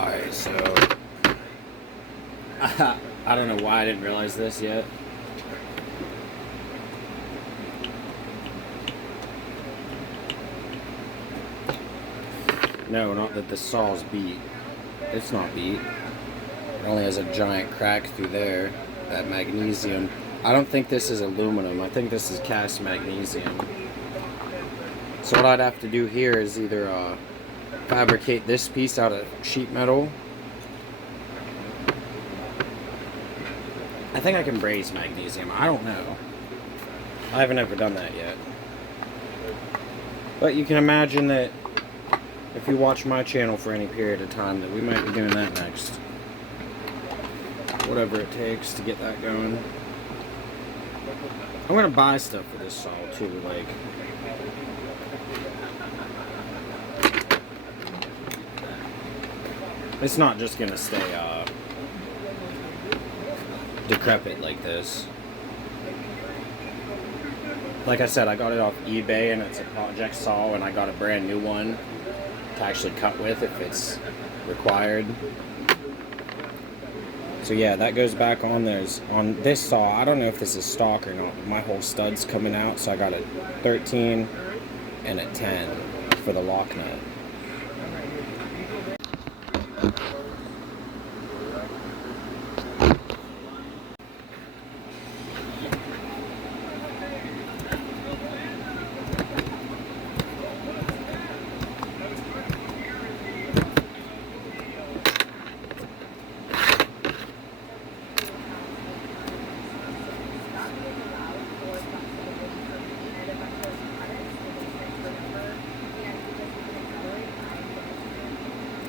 Alright, so I don't know why I didn't realize this yet. No, not that the saw's beat. It's not beat. It only has a giant crack through there. That magnesium. I don't think this is aluminum. I think this is cast magnesium. So what I'd have to do here is either fabricate this piece out of sheet metal. I think I can braze magnesium. I don't know. I haven't ever done that yet. But you can imagine that if you watch my channel for any period of time, that we might be doing that next. Whatever it takes to get that going. I'm gonna buy stuff for this saw too, like it's not just gonna stay decrepit like this. Like I said, I got it off eBay and it's a project saw, and I got a brand new one to actually cut with if it's required. So yeah, that goes back on on this saw. I don't know if this is stock or not, but my whole stud's coming out, so I got a 13 and a 10 for the lock nut.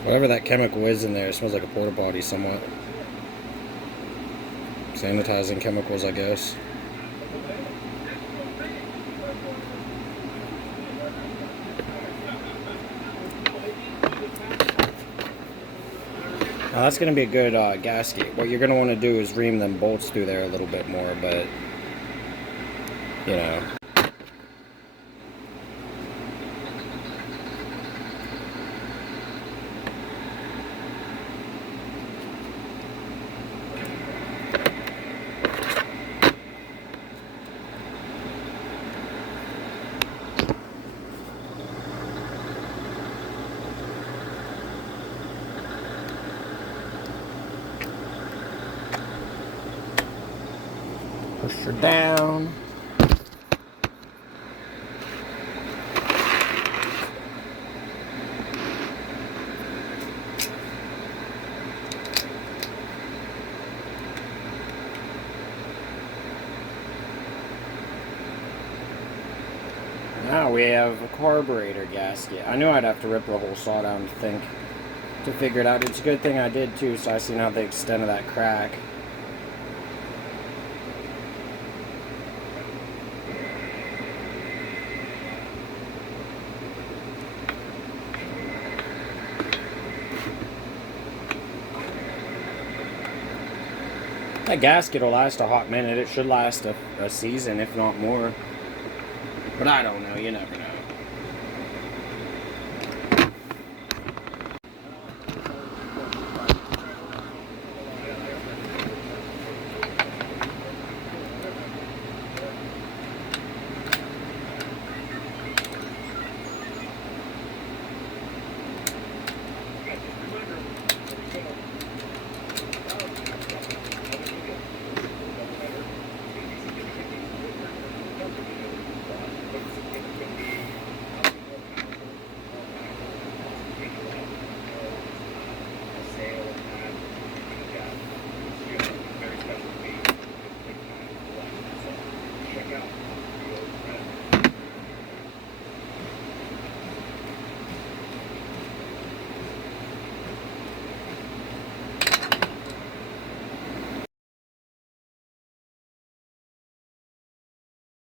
Whatever that chemical is in there, it smells like a porta potty somewhat. Sanitizing chemicals, I guess. Now that's going to be a good gasket. What you're going to want to do is ream them bolts through there a little bit more, but, you know. Push her down. Now we have a carburetor gasket. I knew I'd have to rip the whole saw down to figure it out. It's a good thing I did too, so I see now the extent of that crack. That gasket will last a hot minute. It should last a season, if not more. But I don't know. You never know.